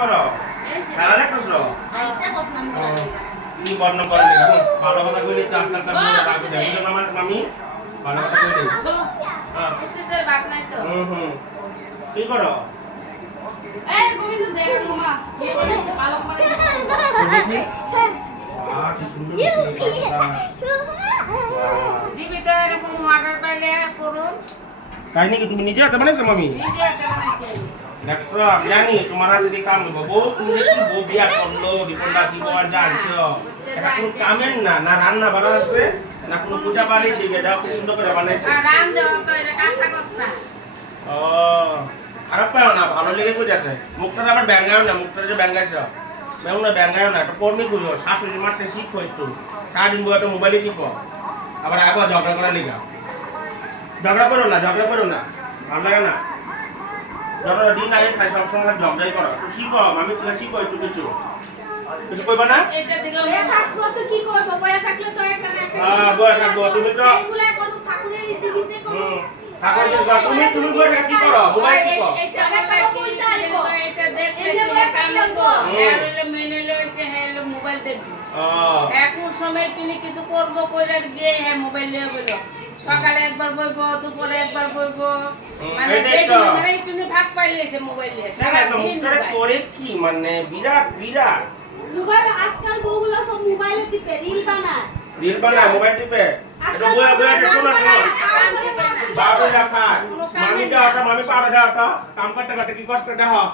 করো খেলা দেখছ কি বর্ণ করে ভালো কথা কইলে তো আজকালকার মেয়েরা রাগ দেয় বুঝলো না মামি ভালো কথা কইলে ভাত নাই তো কি করো এই গোবিন্দ দেখ মা ভালো করে কি সুন্দর দিবি তো এরকম অর্ডার পাইলে করুন তাই নাকি তুমি নিজে হাতে বানাইছো মামি নিজে একটা বানাইছি দেখছো আমি জানি তোমার হাতে দিয়ে কাম দেবো বউ তুমি দেখি বউ বিয়া করলো রিপনটা কি তোমার জানছো এটা কোনো কামের না না রান্না বাড়া আছে না কোনো পূজা বাড়ির দিকে যাও কি সুন্দর করে বানাইছো আর রান দেওয়া তো এটা কাঁচা কসনা ও খারাপ পাও না ভালো লেগে কই আছে মুখটা আবার ব্যাঙ্গায়ও না মুখটা যে ব্যাঙ্গাইছো বেউন না ব্যাঙ্গায়ও না একটা কর্মী কইও শাশুড়ি মারতে শিখো একটু সারাদিন বউ একটা মোবাইলে টিপো আবার আবার ঝগড়া করা লেগা ঝগড়া করো না ভালো লাগে না ঝগড়া দিন আগে খাই সবসময় ঝগড়াই করো তো শিখো আমি তোকে শিখো একটু কিছু কিছু কইবা না এটা দিকে বয়া থাকবো তো কি করব বয়া থাকলে তো একটা না একটা বয়া থাকবো তুমি তো এইগুলা করু ঠাকুরের রীতি বিসে করু ঠাকুর তুমি বয়া কি করো মোবাইল টিপো এটা টাকা পয়সা আইবো এটা দেখতে কাম করব হ্যালো মেনে লইছে হ্যালো মোবাইল দেখবি এখন সময় তুমি কিছু করব কইরা গিয়ে হ্যাঁ মোবাইল নিয়ে গেল সকালে একবার বইবো দুপুরে একবার বইবো মানে বেশি মানে তুমি ভাগ পাইলেছে মোবাইল নিয়ে সারা দিন করে কি মানে বিরাট মোবাইল আজকাল বউগুলো সব মোবাইলে টিপে রিল বানায় মোবাইল টিপে এটা বয়া দেখো না বাবা রাখা মামি দাও মামি পাড়া দাও কাম করতে করতে কি কষ্ট দাও